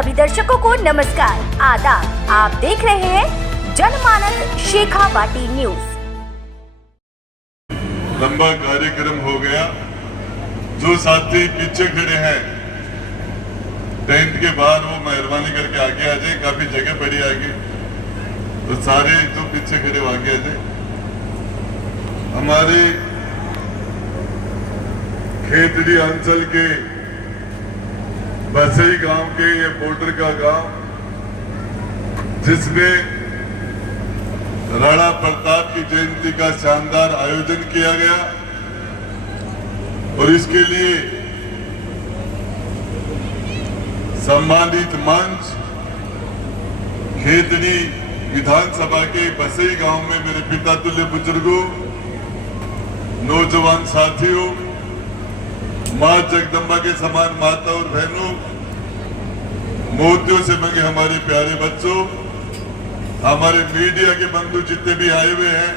सभी दर्शकों को नमस्कार, आदाब। आप देख रहे हैं जनमानस शेखावाटी न्यूज। लंबा कार्यक्रम हो गया। जो साथी पीछे खड़े हैं टेंट के बाहर, वो मेहरबानी करके आगे आ जाए। काफी जगह पड़ी आगे, तो सारे जो पीछे खड़े हो आगे आ जाए। हमारे खेतड़ी अंचल के बसई गांव के, ये बॉर्डर का गांव, जिसमें राणा प्रताप की जयंती का शानदार आयोजन किया गया, और इसके लिए सम्मानित मंच खेतड़ी विधानसभा के बसई गांव में मेरे पिता तुल्य बुजुर्गों, नौजवान साथियों, मां जगदम्बा के समान माता और बहनों, मोतियों से मंगे हमारे प्यारे बच्चों, हमारे मीडिया के बंधु जितने भी आए हुए हैं,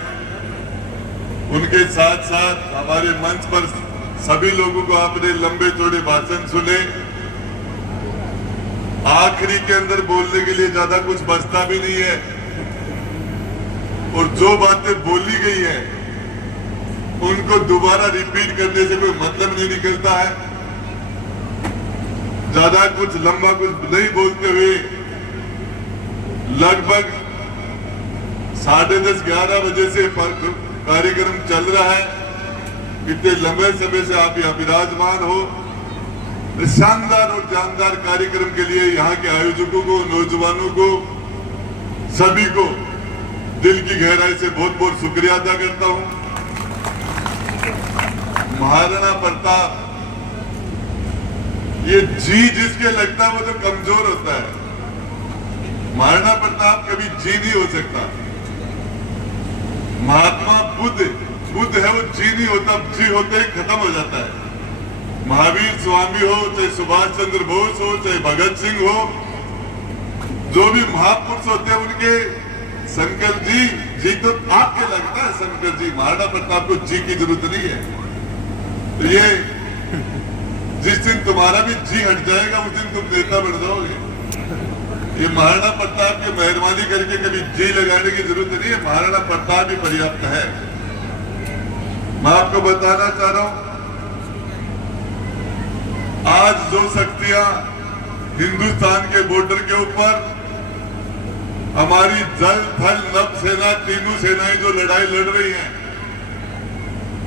उनके साथ साथ हमारे मंच पर सभी लोगों को आपने लंबे चौड़े भाषण सुने। आखिरी के अंदर बोलने के लिए ज्यादा कुछ बचता भी नहीं है, और जो बातें बोली गई है उनको दोबारा रिपीट करने से कोई मतलब नहीं निकलता है। ज्यादा कुछ लंबा कुछ नहीं बोलते हुए लगभग 10:30-11 बजे से कार्यक्रम चल रहा है। इतने लंबे समय से आप यहाँ विराजमान हो। शानदार और जानदार कार्यक्रम के लिए यहाँ के आयोजकों को, नौजवानों को, सभी को दिल की गहराई से बहुत बहुत शुक्रिया अदा करता हूँ। महाराणा प्रताप, ये जी जिसके लगता है वो तो कमजोर होता है। महाराणा प्रताप कभी जी नहीं हो सकता। महात्मा बुद्ध है, वो जी नहीं होता, जी होते ही खत्म हो जाता है। महावीर स्वामी हो, चाहे सुभाष चंद्र बोस हो, चाहे भगत सिंह हो, जो भी महापुरुष होते हैं, उनके शंकर जी तो आपके लगता है। शंकर जी, महाराणा प्रताप को जी की जरूरत नहीं है। तो ये जिस दिन तुम्हारा भी जी हट जाएगा, उस दिन तुम नेता बन जाओगे। ये महाराणा प्रताप की मेहरबानी करके कभी जी लगाने की जरूरत नहीं है। महाराणा प्रताप ही पर्याप्त है। मैं आपको बताना चाह रहा हूं, आज जो शक्तियां हिंदुस्तान के बॉर्डर के ऊपर, हमारी जल थल नभ सेना, तीनों सेनाएं जो लड़ाई लड़ रही हैं,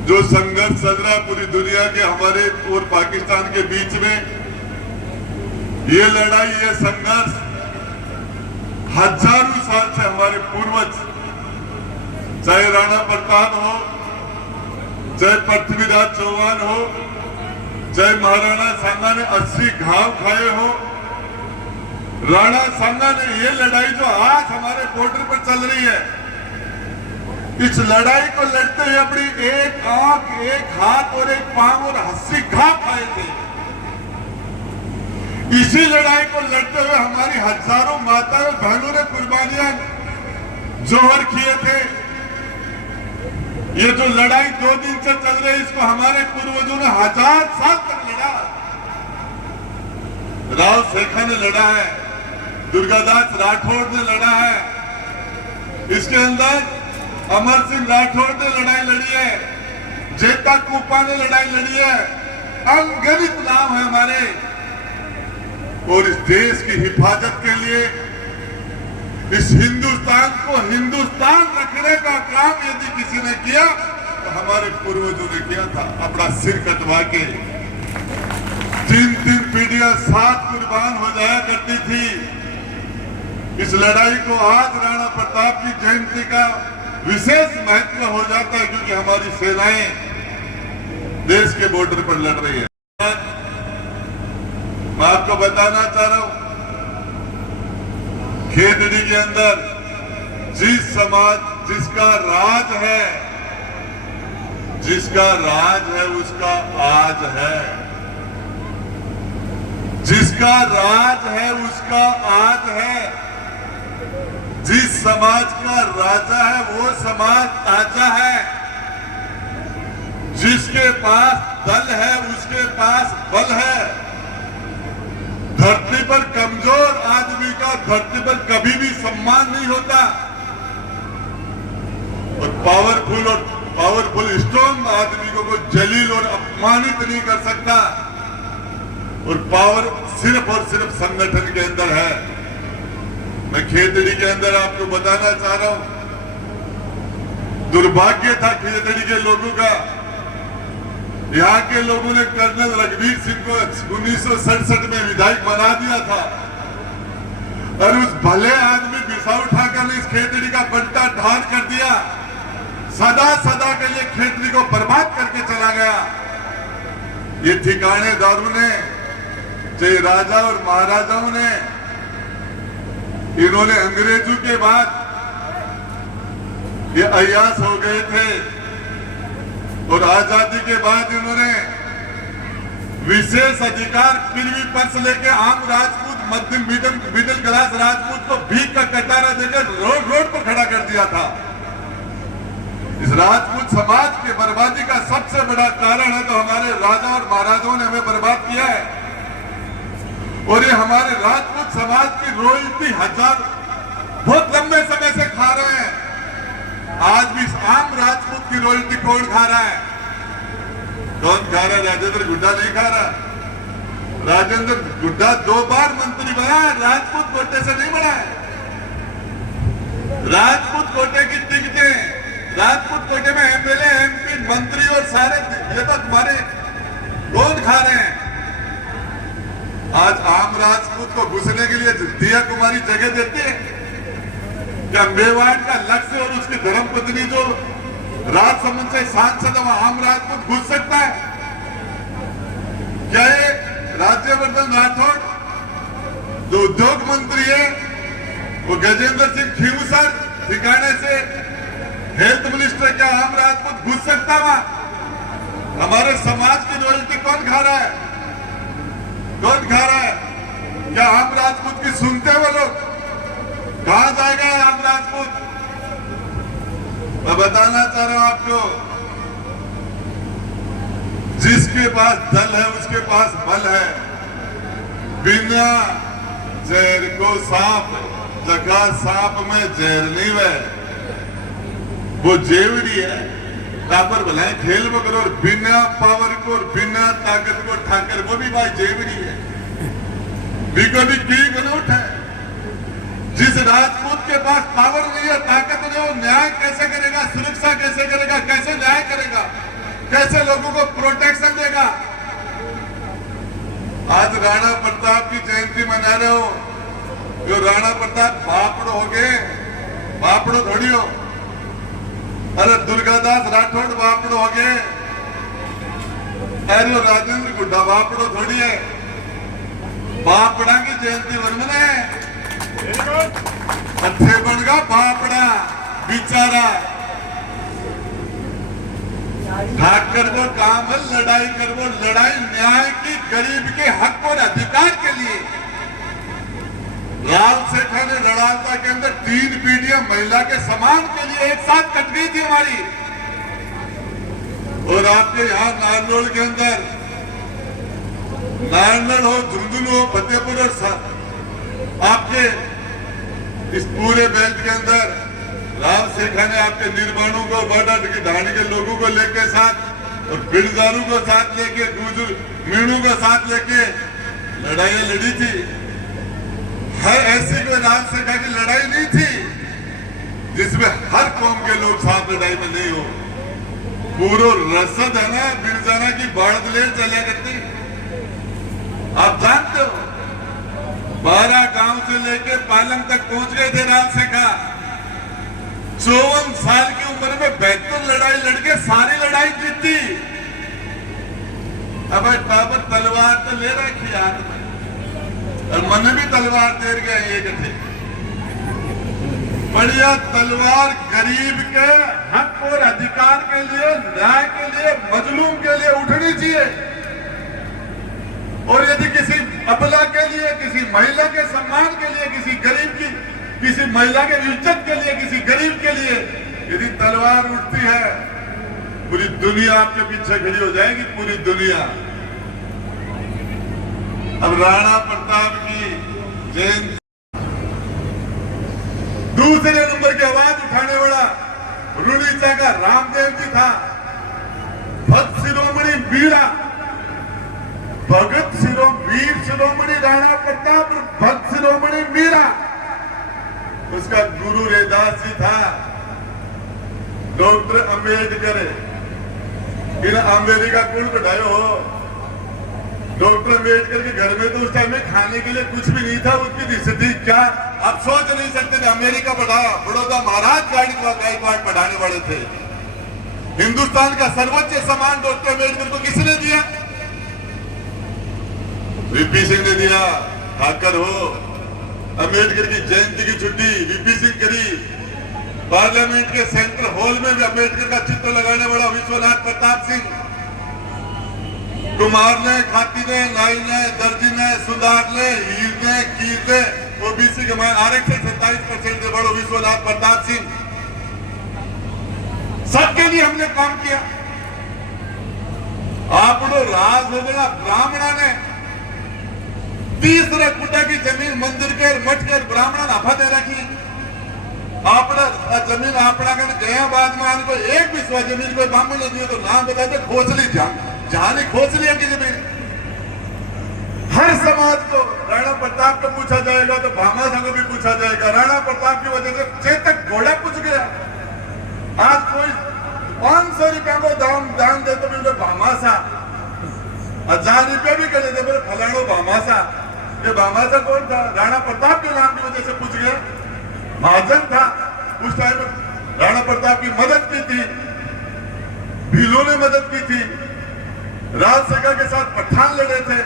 जो संघर्ष चल रहा है पूरी दुनिया के हमारे और पाकिस्तान के बीच में, ये लड़ाई, ये संघर्ष हजारों साल से हमारे पूर्वज, चाहे राणा प्रताप हो, चाहे पृथ्वीराज चौहान हो, चाहे महाराणा सांगा ने 80 घाव खाए हो, राणा सांगा ने ये लड़ाई जो आज हमारे बॉर्डर पर चल रही है, इस लड़ाई को लड़ते हुए अपनी एक आंख, एक हाथ और एक पांव और 80 घाव खाए थे। इसी लड़ाई को लड़ते हुए हमारी हजारों माताओं और बहनों ने कुर्बानियां जोहर किए थे। ये जो लड़ाई 2 दिन से चल रही है, इसको हमारे पूर्वजों ने 1000 साल तक लड़ा। राव शेखा ने लड़ा है, दुर्गादास राठौड़ ने लड़ा है, इसके अंदर अमर सिंह राठौड़ ने लड़ाई लड़ी है, जेता कुपा ने लड़ाई लड़ी है, अनगिनत नाम है हमारे। और इस देश की हिफाजत के लिए, इस हिंदुस्तान को हिंदुस्तान रखने का काम यदि किसी ने किया तो हमारे पूर्वजों ने किया था। अपना सिर कटवा के 3-3 पीढ़ियां साथ कुर्बान हो जाया करती थी। इस लड़ाई को आज राणा प्रताप की जयंती का विशेष महत्व हो जाता है, क्योंकि हमारी सेनाएं देश के बॉर्डर पर लड़ रही है। मैं आपको बताना चाह रहा हूं, खेतड़ी के अंदर जिस समाज, जिसका राज है, जिसका राज है उसका आज है, जिसका राज है उसका आज है। जिस समाज का राजा है वो समाज ताजा है। जिसके पास दल है उसके पास बल है। धरती पर कमजोर धरती पर कभी भी सम्मान नहीं होता। और पावरफुल स्ट्रॉन्ग आदमी को कोई जलील और अपमानित नहीं कर सकता। और पावर सिर्फ और सिर्फ संगठन के अंदर है। मैं खेतड़ी के अंदर आपको बताना चाह रहा हूं, दुर्भाग्य था खेतड़ी के लोगों का। यहाँ के लोगों ने कर्नल रघुवीर सिंह को 1967 में विधायक बना दिया था और उस भले आदमी बिसाऊ ठाकर ने इस खेतड़ी का बंटा ढाल कर दिया। सदा सदा के लिए खेतड़ी को बर्बाद करके चला गया। ये ठिकानेदारों ने, चाहे राजा और महाराजाओं ने, इन्होंने अंग्रेजों के बाद ये अय्याश हो गए थे और आजादी के बाद इन्होंने विशेष अधिकार पृथ्वी पर से लेके आम राजपूत, मध्यम मिडिल क्लास राजपूत को भीख का कटारा देकर रोड पर खड़ा कर दिया था। इस राजपूत समाज के बर्बादी का सबसे बड़ा कारण है तो हमारे राजा और महाराजाओं ने हमें बर्बाद किया है। और ये हमारे राजपूत समाज की रॉयल्टी बहुत लंबे समय से खा रहे हैं। आज भी इस आम राजपूत की रॉयल्टी कौन खा रहा है? कौन खा रहा है? राजेंद्र गुड्डा नहीं खा रहा। राजेंद्र गुड्डा 2 बार मंत्री बना है, राजपूत कोटे से नहीं बना है। राजपूत कोटे की टिकटें, राजपूत कोटे में एमएलए, एमपी, मंत्री और सारे ये तो तुम्हारे कौन खा रहे हैं? आज आम राजपूत को घुसने के लिए दिया कुमारी जगह देती है क्या? मेवाड़ का लक्ष्य और उसकी धर्मपत्नी जो राजसमंद से सांसद आम राजपूत घुस सकता है क्या? ये राज्यवर्धन राठौड़ जो उद्योग मंत्री है, वो गजेंद्र सिंह खींवसर ठिकाने से हेल्थ मिनिस्टर क्या आम राजपूत घुस सकता वहां? हमारे समाज की रॉयल्टी कौन खा रहा है? कौन खा रहा है? क्या आम राजपूत की सुनते वो लोग? कहां जाएगा आम राजपूत? मैं बताना चाह रहा हूं आपको, जिसके पास दल है उसके पास बल है। बिना जहर को सांप, जगह सांप में जहर नहीं है, वो जेवड़ी है। काबर भलाए खेल में करो और बिना पावर को और बिना ताकत को ठाकर वो भी भाई जेवड़ी है। बिको भी की बनोट है। जिस राजपूत के पास पावर नहीं है, ताकत नहीं है, वो न्याय कैसे करेगा? सुरक्षा कैसे करेगा? कैसे न्याय करेगा? कैसे लोगों को प्रोटेक्शन देगा? आज राणा प्रताप की जयंती मना रहे हो। जो राणा प्रताप बापड़ो हो गए, बापड़ो थोड़ी हो। अरे दुर्गादास राठौड़ बापड़ो हो गए। अरे राजेंद्र गुड्डा बापड़ो थोड़ी है। बापड़ा की जयंती बनना है। अच्छे बनगा बापड़ा बेचारा। ठाकर वो काम है लड़ाई कर, वो लड़ाई न्याय की, गरीब के हक और अधिकार के लिए। लाल सेठा ने लड़ाता के अंदर 3 पीढ़ियां महिला के समान के लिए एक साथ कट गई थी हमारी। और आपके यहाँ नारनौल के अंदर, नारनौल हो, झुंझुनू हो, फतेहपुर और आपके इस पूरे बेल्ट के अंदर राम सेठा ने आपके निर्माणों को, बॉर्डर की ढाणी के लोगों को लेके साथ और बिरदारों को साथ लेके, गुजर मीणों को साथ लेके लड़ाइयां लड़ी थी। हर ऐसी कोई राम सेठा की लड़ाई नहीं थी जिसमें हर कौम के लोग साथ लड़ाई में नहीं हो। पूरा रसद है ना, बिरजाना की बाढ़ ले चला करती। आप जानते हो 12 गांव से लेके पालम तक पहुंच गए थे राम सेठा। 54 साल की उम्र में 72 लड़ाई लड़के सारी लड़ाई जीती। अब बाबर तलवार तो ले रखी हाथ में और मन भी तलवार दे गए एक थे। बढ़िया तलवार गरीब के हक और अधिकार के लिए, न्याय के लिए, मजलूम के लिए उठनी चाहिए। और यदि किसी अबला के लिए, किसी महिला के सम्मान के लिए, किसी गरीब की, किसी महिला के इज्जत के लिए, किसी गरीब के लिए यदि तलवार उठती है, पूरी दुनिया आपके पीछे खड़ी हो जाएगी, पूरी दुनिया। अब राणा प्रताप की जयंती दूसरे नंबर की आवाज उठाने वाला रुड़ीचा का रामदेव जी था। भक्त शिरोमणि वीरा, वीर शिरोमणि राणा प्रताप, भक्त शिरोमणि मीरा, उसका गुरु रैदास जी था। डॉक्टर अंबेडकर, इन अमेरिका कुल कढ़ायो हो। डॉक्टर अंबेडकर के घर में तो उस टाइम में खाने के लिए कुछ भी नहीं था। उसकी स्थिति क्या आप सोच नहीं सकते थे। अमेरिका बढ़ाया, बड़ौदा महाराज गायकवाड़ पढ़ाने वाले थे। हिंदुस्तान का सर्वोच्च सम्मान डॉक्टर अंबेडकर को किसने दिया? वीपी सिंह ने दिया। ठाकर हो, अंबेडकर की जयंती की छुट्टी वीपी सिंह करी। पार्लियामेंट के सेंट्रल हॉल में भी अंबेडकर का चित्र लगाने वाला विश्वनाथ प्रताप सिंह। कुमार ने, खाती ने, नाई ने, दर्जी ने, सुधार ने, हीर ने, कीर ने, ओबीसी के आरक्षण 27% से बड़ो विश्वनाथ प्रताप सिंह। सबके लिए हमने काम किया। आपको राज होगा ब्राह्मणा ने 30 फुटा की जमीन मंदिर के मठ के ब्राह्मण आफा दे रखी। आपड़ा जमीन आपड़ा गया बाद में को एक भी स्व जमीन कोई बामू ने दिए तो नाम बताते खोसली जहां खोसली की जमीन। हर समाज को राणा प्रताप को पूछा जाएगा तो भामासा को भी पूछा जाएगा। राणा प्रताप की वजह से चेतक घोड़ा पूछ गया। आज कोई 500 रुपया को दान दे तो भी भामासा, 1000 रुपया भी कर देते बोले फलाणो भामासा। ये भामासा कौन था? राणा प्रताप के नाम की वजह से पूछ गया। महाजन था उस टाइम, राणा प्रताप की मदद की थी, भीलों ने मदद की थी। राजशेखर के साथ पठान लड़े थे,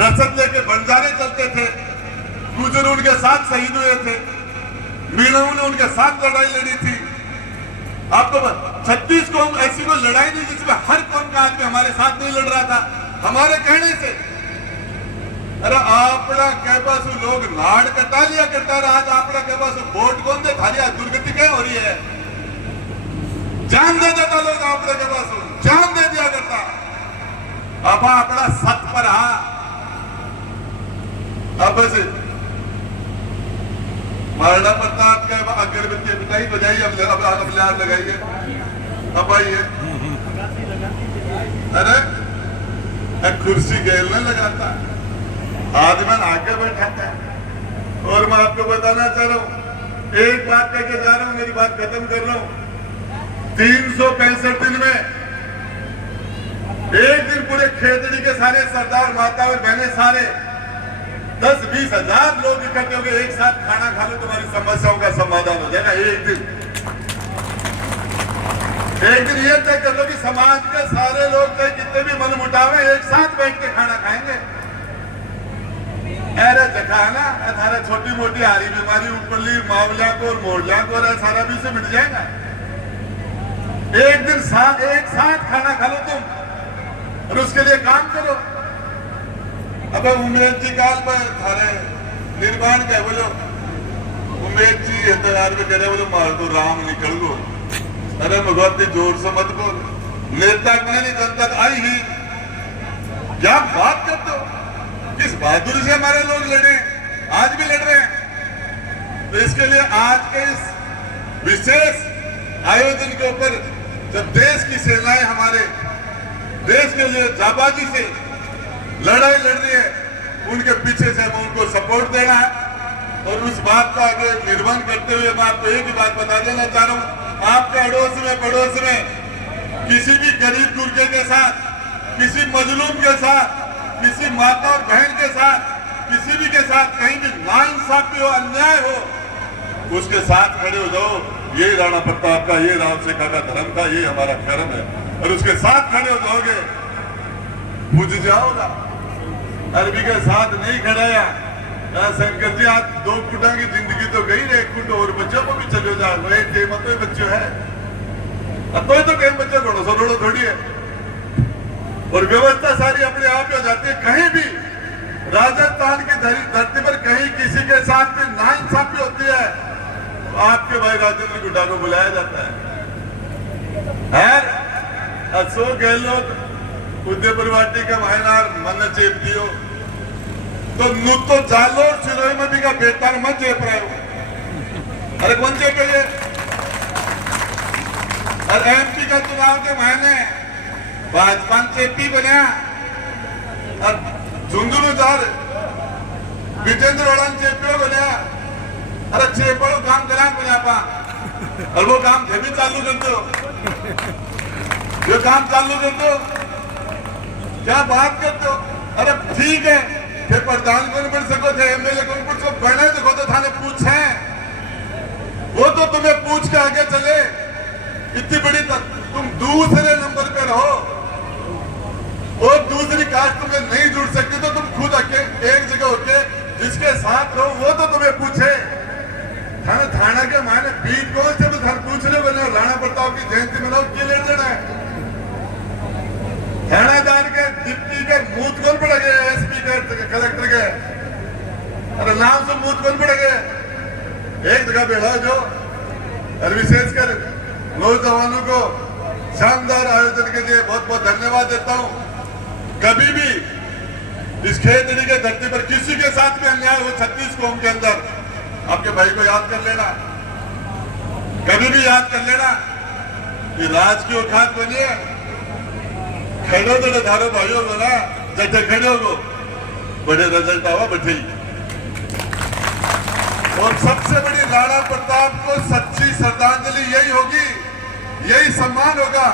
रसद लेके बंजारे चलते थे, गुजर उनके साथ शहीद हुए थे, मीणाओं ने उनके साथ लड़ाई लड़ी थी। आपको 36 कौम ऐसी कोई लड़ाई नहीं जिसमें हर कौम का आदमी हमारे साथ नहीं लड़ रहा था हमारे कहने से। अरे आपड़ा के पास लोग नाड़ कटा लिया करता रहा। आज आपड़ा के पास वोट कौन दे थारी दुर्गति क्या हो रही है? जान दे देता लोग आपड़ा के पास, जान दे दिया करता। अब आपड़ा सत पर अब से महाराणा प्रताप के अगरबत्ती बिताई बजाइए, अब लार लगाइए, अब आइए। अरे कुर्सी गेल न लगाता, आदमी आगे बैठाता है। और मैं आपको बताना चाह रहा हूं, एक बात कह के जा रहा हूं, मेरी बात खत्म कर रहा हूं। 365 दिन में एक दिन पूरे खेतड़ी के सारे सरदार माता और बहने सारे 10-20 हजार लोग इकट्ठे होकर एक साथ खाना खा लो, तुम्हारी समस्याओं का समाधान हो जाएगा। एक दिन ये तय कर लो कि समाज के सारे लोग चाहे कितने भी मन मुटावे एक साथ बैठ के खाना खाएंगे। अरे जखा है ना, सारा छोटी मोटी हारी बीमारी उपरली मावला को और मोड़ला को सारा भी से मिट जाएगा। एक दिन एक साथ खाना खा लो तुम, और उसके लिए काम करो। अब उमेश जी काल पर थारे निर्माण क्या बोलो, उमेश जी इंतजार में करे बोलो मार दो राम निकल गो। अरे भगवती जोर से मत बोल, नेता नहीं जनता आई ही, क्या बात करते हो? किस बहादुरी से हमारे लोग लड़े, आज भी लड़ रहे हैं। तो इसके लिए आज के इस विशेष आयोजन के ऊपर जब देश की सेनाएं हमारे देश के लिए जाबाजी से लड़ाई लड़ रही है, उनके पीछे से हमें उनको सपोर्ट देना है। और उस बात का आगे निर्वहन करते हुए मैं आपको एक ही बात बता देना चाह रहा हूँ, आपके अड़ोस में पड़ोस में किसी भी गरीब गुरके के साथ, किसी मजलूम के साथ, किसी माता और बहन के साथ, किसी भी के साथ कहीं भी नाइंसाफी हो, अन्याय हो, उसके साथ खड़े हो जाओ। ये राणा प्रताप का, ये राजशेखर का धर्म था, ये हमारा कर्म है। और उसके साथ खड़े हो जाओगे, बुझ जाओगा। अरबी के साथ नहीं खड़ाया शंकर जी, आज 2 फुटा की जिंदगी तो गई, 1 फुट और बच्चों को भी चलो जाओ। तो बच्चों है तो कहीं बच्चे रोड़ो थोड़ी है। और व्यवस्था सारी अपने आप हो जाती है। कहीं भी राजस्थान की धरती पर कहीं किसी के साथ भी नाइंसाफी होती है तो आपके भाई राजेंद्र गुड्डा को बुलाया जाता है। अशोक गहलोत उदयपुर वाटी का मायनार मन चेप दियो तो नु तो जालो सिरोही में भी का बेटा मत चेप रहे हो। अरे कौन से पे ये? और एमपी का चुनाव के महीने भाजपा एमपी बना और झुंझुनूदार विजेंद्र चेपड़ो बना। अरे चेपड़ो काम करा बना पा और वो काम थे भी चालू कर दो, जो काम चालू कर दो। क्या बात करते हो? अरे ठीक है, थे प्रधान कौन बन सको, थे एमएलए कौन बन सको, बने देखो तो थाने पूछे, वो तो तुम्हें पूछ के आगे चले। इतनी बड़ी तुम दूसरे नंबर पे रहो और दूसरी कास्ट तुम्हें नहीं जुड़ सकती तो तुम खुद आके एक जगह होके जिसके साथ रहो वो तो तुम्हें पूछे। थाना थाना के माने बीच कौन से थाना पूछ रहे बने राणा प्रताप की जयंती मनाओ के लिए देना है। थानादार के डिप्टी के मुंह कौन पड़ गए, एसपी के कलेक्टर के, अरे नाम से मुंह कौन पड़ गए। एक जगह बैठा जो और विशेषकर नौजवानों को शानदार आयोजन के लिए बहुत बहुत धन्यवाद देता हूं। कभी भी इस खेतड़ी के धरती पर किसी के साथ भी अन्याय हो 36 कौम के अंदर आपके भाई को याद कर लेना, कभी भी याद कर लेना कि राज की औकात बनिए। खड़ो तो धारो भाइयों को ना जैसे खड़े हो बड़े रिजल्ट आवा बैठे। और सबसे बड़ी राणा प्रताप को सच्ची श्रद्धांजलि यही होगी, यही सम्मान होगा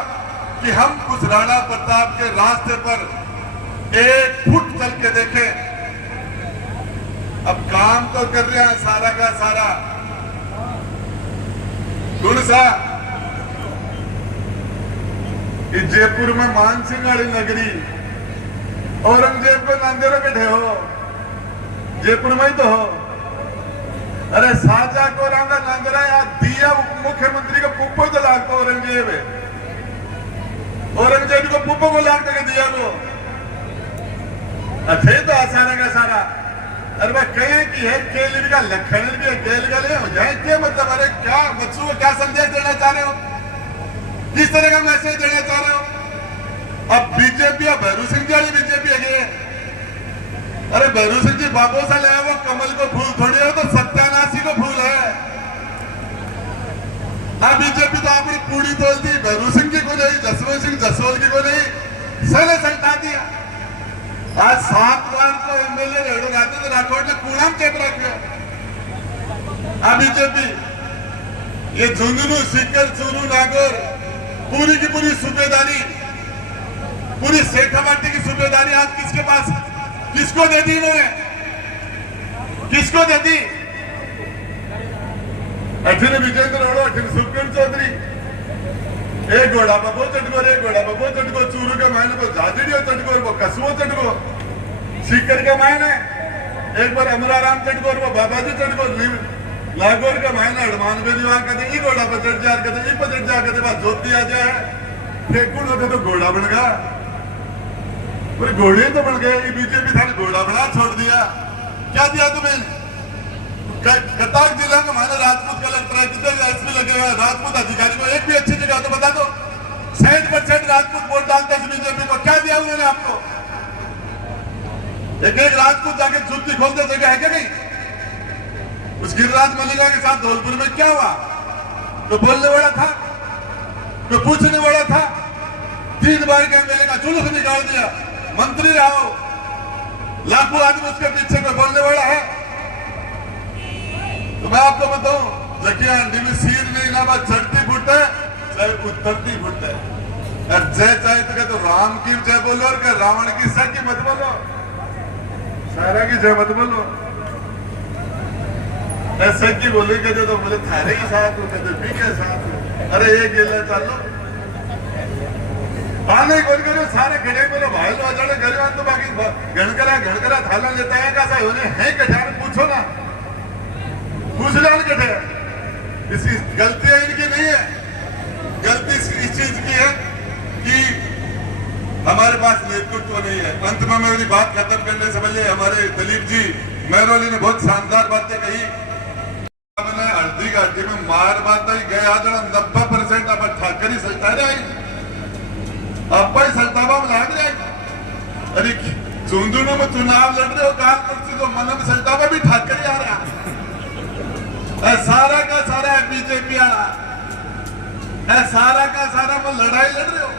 कि हम उस राणा प्रताप के रास्ते पर एक फुट चल के देखें। अब काम तो कर रहे हैं सारा का सारा कौन सा कि जयपुर में मानसिंह वाली नगरी औरंगजेब को नांदेड़ बैठे हो, जयपुर में ही तो हो। अरे साजा को रांगा नांदरा या दिया मुख्यमंत्री को पुप्पो तो लागतो औरंगजेब है, औरंगजेब को पुप्पो को लाग के दिया वो अच्छे तो आसाना का सारा। अरे भाई कहे कि है केल का लखन भी है, केल का ले हो जाए क्या मतलब? अरे क्या बच्चों को क्या संदेश देना चाह रहे हो, किस तरह का मैसेज देना चाह रहे हो? अब बीजेपी भैरू सिंह जी वाली बीजेपी है। अरे भैरू सिंह जी बाबू सा ले वो कमल को फूल थोड़ी है, तो सत्यानाशी को फूल है। अब बीजेपी तो आपने पूरी तोड़ दी, भैरू सिंह की को नहीं, जसवंत सिंह जसवाल की को नहीं, सने सल्टा दिया। आज 7 बार तो एमएलए रेड़ो गाते थे राठौड़ ने कूड़ा चेप रखे। अब बीजेपी ये झुंझुनू सीकर चूरू नागौर पूरी की पूरी सूबेदारी, पूरी शेखावाटी की सूबेदारी आज किसके पास, किसको दे दी इन्होंने, किसको दे दी? अठिन विजेंद्र रोड़ो, अठिन सुखदेव चौधरी, एक घोड़ा बबो चटको, एक घोड़ा बबो चटको, चूरू के मायने को झाझड़ियो चटको, वो कसुओ चटको, सीकर के मायने एक बार अमराराम चटको, वो बाबाजी चटको, नागौर के मायने हनुमान बेरी वहां कहते ई घोड़ा पर चढ़ जा, कहते ई पर चढ़ जा, कहते बस ज्योति आ जाए फेंकुन होते तो घोड़ा बन गया। पूरे घोड़े तो बन गए, बीजेपी थाने घोड़ा बना छोड़ दिया। क्या दिया तुम्हें? कटक जिला में हमारे राजपूत कलेक्टर है, जितने एसपी लगे हुए राजपूत अधिकारी को एक भी अच्छी जगह तो बता दो। 60% राजपूत वोट डालते हैं बीजेपी को, क्या दिया उन्होंने आपको? एक एक राजपूत जाके जूती खोलते जगह है क्या नहीं? उस गिरिराज मलिका के साथ धौलपुर में क्या हुआ? तो बोलने वाला था, तो पूछने वाला था, 3 बार के एमएलए का जुलूस निकाल दिया, मंत्री रहा हो, लाखों आदमी उसके पीछे में बोलने वाला है। तो मैं आपको बताऊं, जकिया सिर नहीं ना बात चढ़ती फुट है चाहे उतरती फुट है। और जय चाहे तो राम की जय बोलो और क्या रावण की सह की मत बोलो, सारा की जय मत बोलो। ऐसे की बोले कहते तो बोले थारे ही साथ हो, कहते भी के साथ हो। अरे ये गेला चालो आने कौन करो सारे खड़े बोलो भाई लो जाने गरीब तो बाकी घणकरा थाला लेता है कैसा होने है क्या पूछो ना, पूछ डाल कटे। इसकी गलती इनकी नहीं है, गलती इस चीज की है कि हमारे पास नेतृत्व नहीं है। अंत में मेरी बात खत्म करने से पहले हमारे दिलीप जी मेहरोली ने बहुत शानदार बातें कही। हल्दी घाटी में मार बात गए आज 90% अब ठाकरी सल्टा रहे अब सल्टावा में लाग रहे। अरे झुंझुनू में चुनाव लड़ रहे हो कानपुर से तो मन में सल्टावा भी ठाकरी आ रहा। सारा का सारा है बीजेपी आला, सारा का सारा वो लड़ाई लड़ रहे हो।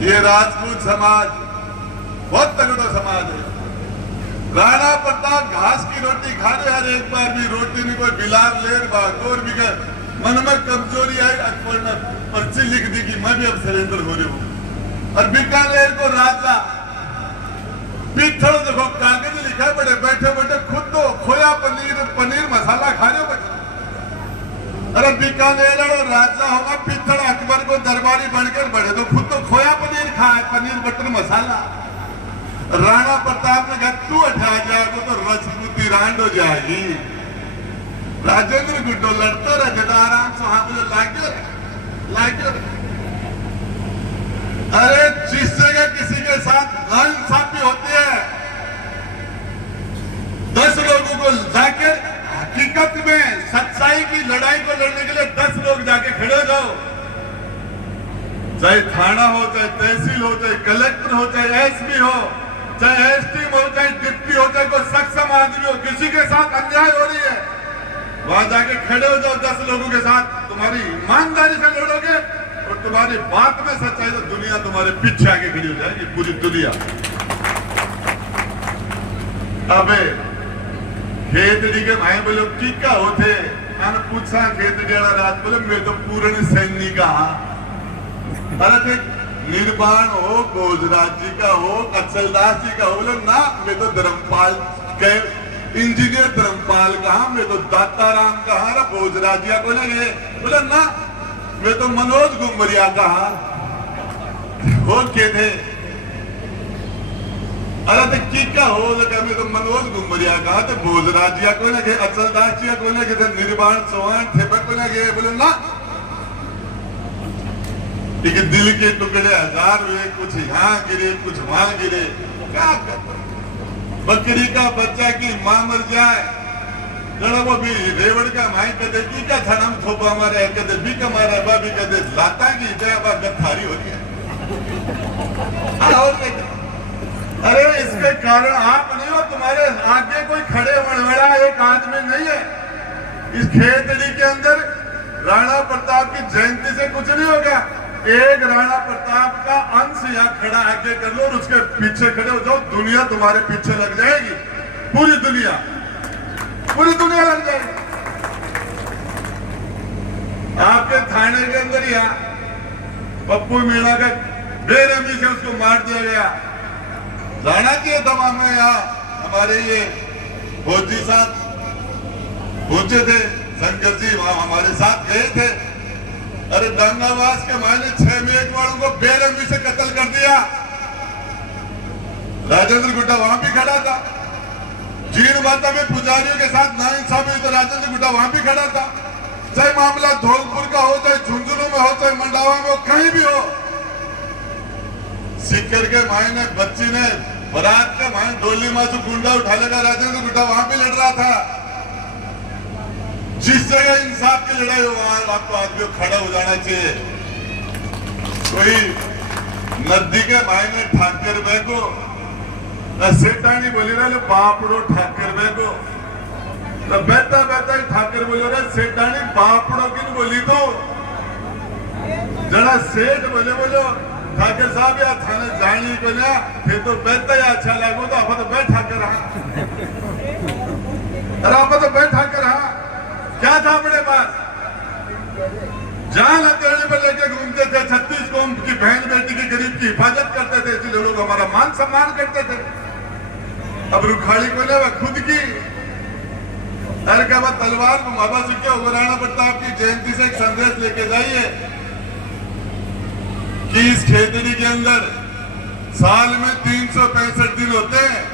ये राजपूत समाज बहुत तगड़ा समाज है। राणा प्रताप घास की रोटी खा रहे यार, एक बार भी रोटी नहीं कोई बिलार लेर बागोर भी कर मन में कमजोरी आई, अकबर ने पर्ची लिख दी कि मैं भी अब सरेंडर हो रही हूं। और बीकानेर को राजा पिथड़ देखो कागज लिखा बड़े बैठे बैठे खुद तो खोया पनीर मसाला खा रहे हो बच्चे। अरे बीकानेर और राजा होगा पिथड़ अकबर को दरबारी बनकर बढ़े तो खुद तो खोया पनीर खाए, पनीर बटर मसाला। राणा प्रताप ने कहा तू हटा जाएगा तो राजपूती रांड हो जाएगी। राजेंद्र गुड्डो लड़ते रहे तो आराम से वहां मुझे लागे। अरे जिस जगह किसी के साथ नाइंसाफी होती है 10 लोगों को जाकर हकीकत में सच्चाई की लड़ाई को लड़ने के लिए 10 लोग जाके खड़े हो जाओ, चाहे थाना हो, चाहे तहसील हो, चाहे कलेक्टर हो, चाहे एसपी हो, चाहे एसटीएम हो, चाहे डिप्टी हो, चाहे कोई सक्षम आदमी हो, किसी के साथ अन्याय हो रही है वहां जाके खड़े हो जाओ 10 लोगों के साथ। तुम्हारी ईमानदारी से लड़ोगे और तुम्हारी बात में सच्चाई तो दुनिया तुम्हारे पीछे आके खड़ी हो जाएगी, पूरी दुनिया। अबे खेतड़ी के भाई बोले टीका होते मैंने पूछा खेतड़ी वाला राज बोले मैं तो पूर्ण सैनिक अरे निर्माण हो, भोजराज जी का हो, अचलदास जी का हो, बोले ना मैं तो धर्मपाल के इंजीनियर धर्मपाल कहा, मैं तो दाताराम कहा, भोजराजिया को लगे बोले ना मैं तो मनोज गुम्बरिया कहा हो के थे। अरे तो किका हो लगा मैं तो मनोज गुम्बरिया कहा तो भोजराजिया को लगे, अचलदास जी को लगे थे, निर्वाण चौहान थे को लगे बोले ना ठीक दिल के टुकड़े 1000 हुए, कुछ यहाँ गिरे कुछ वहां गिरे, क्या कर बकरी का बच्चा की मां मर जाए जरा वो भी रेवड़ का माई कदे की का थनम थोपा मारे कदे भी का मारा बाबी कदे लाता की जया गथारी हो रही है। अरे इसके कारण आप नहीं हो, तुम्हारे आगे कोई खड़े वड़वड़ा एक आदमी नहीं है। इस खेतड़ी के अंदर राणा प्रताप की जयंती से कुछ नहीं होगा। एक राणा प्रताप का अंश यहाँ खड़ा आगे कर लो और उसके पीछे खड़े हो जाओ, दुनिया तुम्हारे पीछे लग जाएगी, पूरी दुनिया लग जाएगी। आपके थाने के अंदर यहाँ पप्पू मीणा का बेरहमी से उसको मार दिया गया। राणा के तमाम में यहाँ हमारे ये फौजी साहब पहुंचे थे, शंकर जी वहां हमारे साथ गए थे। अरे दंगावास के मायने 6 मेघ वालों को बेरहमी से कत्ल कर दिया। राजेंद्र गुड्डा वहां भी खड़ा था। जीण माता में पुजारियों के साथ नाइंसाफी तो राजेंद्र गुड्डा वहां भी खड़ा था। चाहे मामला धौलपुर का हो, चाहे झुंझुनू में हो, चाहे मंडावा में हो, कहीं भी हो। सिक्कर के मायने बच्ची ने बारात के मायने डोली माँ से गुंडा उठा लगा, राजेंद्र गुड्डा वहां भी लड़ रहा था। जिस जगह इंसाफ की लड़ाई हो वहां आपको आदमी खड़ा हो जाना चाहिए। कोई नदी के मायने ठाकर बे को सेठानी बोली रहे बापड़ो ठाकर बे को बेहता ही ठाकर बोले रहे सेठानी बापड़ो की बोली तो जरा सेठ बोलो ठाकर साहब या थाने जानी को ना फिर तो बेहता ही अच्छा लगो तो आप तो बैठा कर रहा। अरे आप तो बैठा कर रहा क्या था अपने पास, जान हथेली पर लेके घूमते थे, 36 कौम की बहन बेटी की गरीब की हिफाजत करते थे, इसलिए लोग हमारा मान सम्मान करते थे। अब रुखाड़ी को ले खुद की अरे क्या बात तलवार को माबा सिक्के राणा प्रताप की जयंती से एक संदेश लेके जाइए कि इस खेतड़ी के अंदर साल में 365 दिन होते हैं।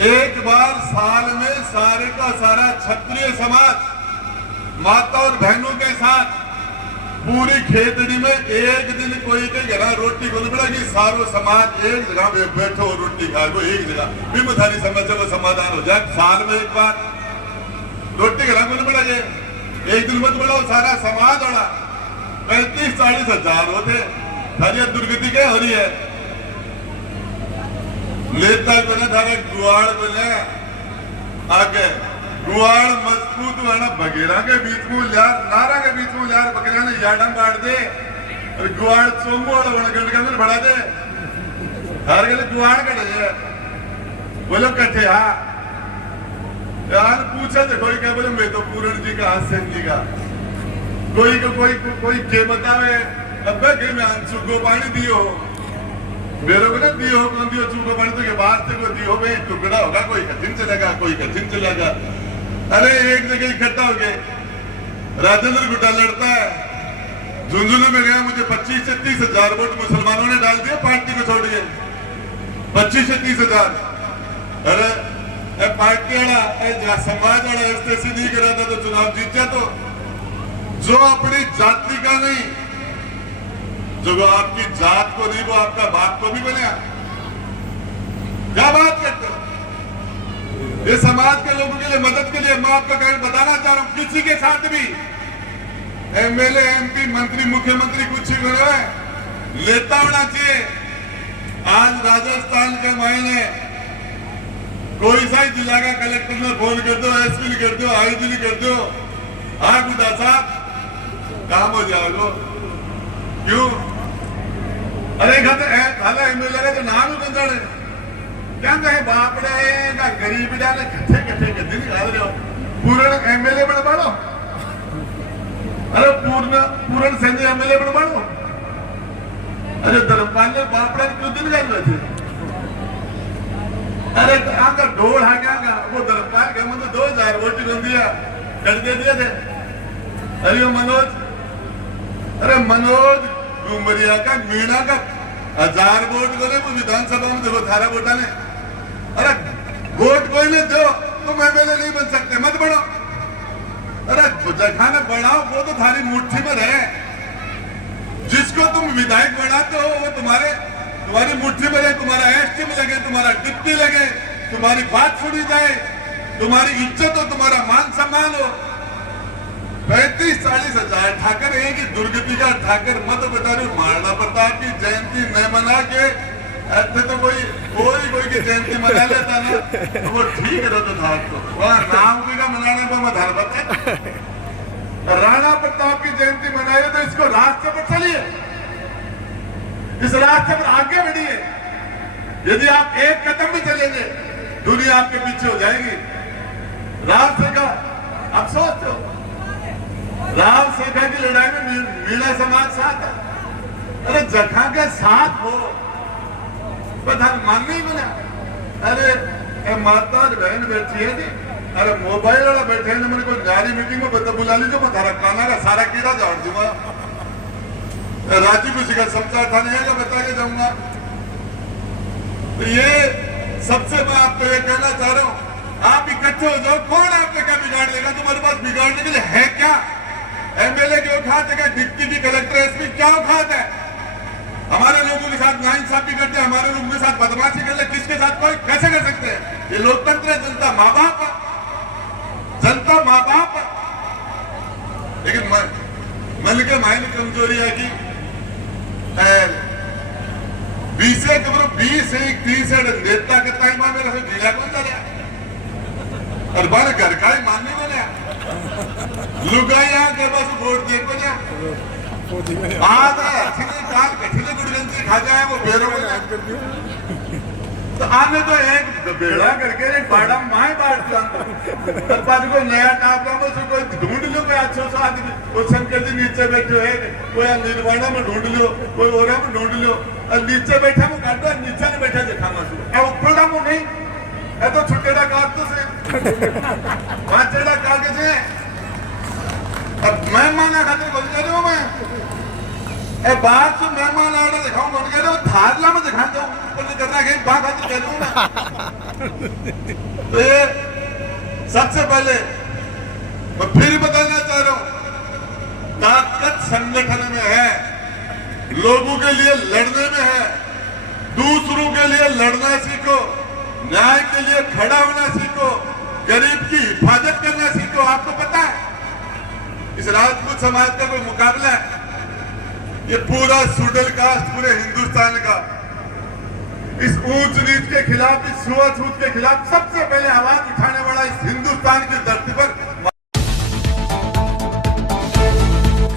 एक बार साल में सारे का सारा क्षत्रिय समाज माता और बहनों के साथ पूरी खेतड़ी में एक दिन कोई के घर रोटी को पड़ेगी, सारो समाज एक जगह बैठो और रोटी खाओ, एक जगह विमधारी समस्या का समाधान हो जाए। साल में एक बार रोटी घर को पड़ेगी, एक दिन मत बढ़ाओ, सारा समाज होना 35-40 हजार होते। हरिया दुर्गति के हो रही है लेता बना थारा गुआड़ बने आगे गुआड़ मजबूत वाला बगेरा के बीच में यार नारा के बीच में यार बगेरा ने याडम काट दे और गुआड़ चोंगो वाला बना गंड के अंदर बढ़ा दे हर गले गुआड़ कटे है बोलो कटे हाँ यार पूछा थे कोई क्या बोले मैं तो पूरण जी का हसन जी का कोई के बतावे अब्बे के में अंशु को पानी दियो मेरे को ना दियो दियो चूको पानी तो के बाद से को दियो में टुकड़ा होगा कोई कठिन चलेगा कोई कठिन चलेगा अरे एक जगह इकट्ठा हो गए राजेंद्र गुड्डा लड़ता है झुंझुनू में गया मुझे 25 से 30 हजार वोट मुसलमानों ने डाल दिया पार्टी को छोड़िए 25 से 30 हजार अरे पार्टी वाला समाज वाला ऐसे नहीं करा था तो चुनाव जीता तो जो अपनी जाति का नहीं जो आपकी जात को नहीं वो आपका बाप को भी बना क्या बात करते हो ये समाज के लोगों के लिए मदद के लिए मैं आपको बताना चाह रहा हूं किसी के साथ भी एमएलए एमपी मंत्री मुख्यमंत्री कुछ ही है लेता होना चाहिए। आज राजस्थान के मायने कोई सा ही जिला का कलेक्टर में फोन कर दो एसपी कर दो आईजी कर दो हाँ गुदा साहब काम हो जाओ क्यों अरे खाला एमएलए का तो नाम ही बंद है क्या कहे बापड़े का गरीब डाले कट्ठे कट्ठे के दिन खा रहे हो पूर्ण एमएलए बन पाड़ो अरे पूर्ण संजय एमएलए बन पाड़ो अरे धर्मपाल ने बापड़े क्यों दिन कर रहे थे अरे आका ढोल आ गया वो धर्मपाल का मतलब 2000 वोट बन दिया कर दे दिए थे अरे अरे मनोज डूमरिया का मीणा का 1000 वोट को वो विधानसभा में देखो 18 वोटा ने अरे वोट कोई ने दो तुम एमएलए नहीं बन सकते मत बढ़ो अरे जखाना बढ़ाओ वो तो थारी मुट्ठी में रहे जिसको तुम विधायक बनाते हो वो तुम्हारी मुट्ठी में रहे तुम्हारा एसटी में लगे तुम्हारा डिप्टी लगे तुम्हारी बात सुनी जाए तुम्हारी इज्जत हो तुम्हारा मान सम्मान हो 35-40 हजार ठाकर एक ही दुर्गति का ठाकर मत बता रहे महाराणा प्रताप की जयंती न मना के ऐसे तो कोई की जयंती मना लेता ना तो वो ठीक रहता था तो वहाँ राम जी का मनाने पर मत हर बता राणा प्रताप की जयंती मनाए तो इसको रास्ते पर चलिए इस रास्ते पर आगे बढ़िए यदि आप एक कदम भी चलेंगे दुनिया आपके पीछे हो जाएगी रास्ते का आप सोचते हो राम सेठा की लड़ाई में मीणा समाज साथ है अरे जखा के साथ हो बता मान नहीं बना अरे माता बहन बैठी है जी अरे मोबाइल वाला बैठे हैं मेरे को नारी मीटिंग में बता बुला लीजिए मैं थारा खाना का सारा कीड़ा झाड़ दूंगा राजीव जी का समाचार थाने है बता के जाऊंगा तो ये सबसे मैं आपको ये कहना चाह रहा हूं आप इकट्ठे हो जाओ कौन आपका क्या बिगाड़ देगा तुम्हारे पास बिगाड़ने के लिए है क्या एमएलए क्यों खाते क्या डिप्टी की कलेक्टर एसपी क्या खाते हैं हमारे लोगों के साथ नाइंसाफी करते हैं हमारे लोगों के साथ बदमाशी करते हैं किसके साथ कोई कैसे कर सकते हैं ये लोकतंत्र है जनता माँ बाप लेकिन मन के मायने कमजोरी है कि 20 एक 30 नेता के टाइम में मेरा जिला कौन जा रहा और बार घर का ही मानने वाले लुगाया के बस वोट देखो ना आज काल कठिन गुड़गंजी खा जाए वो बेरों तो आने तो एक बेड़ा करके एक बाड़ा माए बांटता पर बाद को नया टापरा में से कोई ढूंढ लो कोई अच्छा सा आदमी वो शंकर जी नीचे बैठे है कोई निर्वाणा में ढूंढ लो कोई ओरा में ढूंढ लो और नीचे बैठा में काटो नीचे ने बैठा देखा मत अब ऊपर में नहीं है तो छुट्टेड़ा काट तो से पांचेड़ा काट के से अब मेहमान खातिर बोल रहे हो मैं ए बात तो मेहमान आ रहा दिखाऊं बोल कह रहे हो थारला में दिखा दो बोल करना के बात खातिर कह दूं ना तो ये सबसे पहले मैं फिर बताना चाह रहा हूं ताकत संगठन में है लोगों के लिए लड़ने में है दूसरों के लिए लड़ना सीखो न्याय के लिए खड़ा होना सीखो गरीब की हिफाजत करना सीखो आपको पता है इस राजपूत समाज का कोई मुकाबला है ये पूरा सुडल कास्ट पूरे हिंदुस्तान का इस ऊंच नीच के खिलाफ, इस छुआछूत के खिलाफ सबसे पहले आवाज उठाने वाला इस हिंदुस्तान की धरती पर।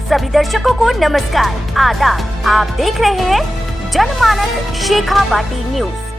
सभी दर्शकों को नमस्कार, आदाब। आप देख रहे हैं जनमानस शेखावाटी न्यूज।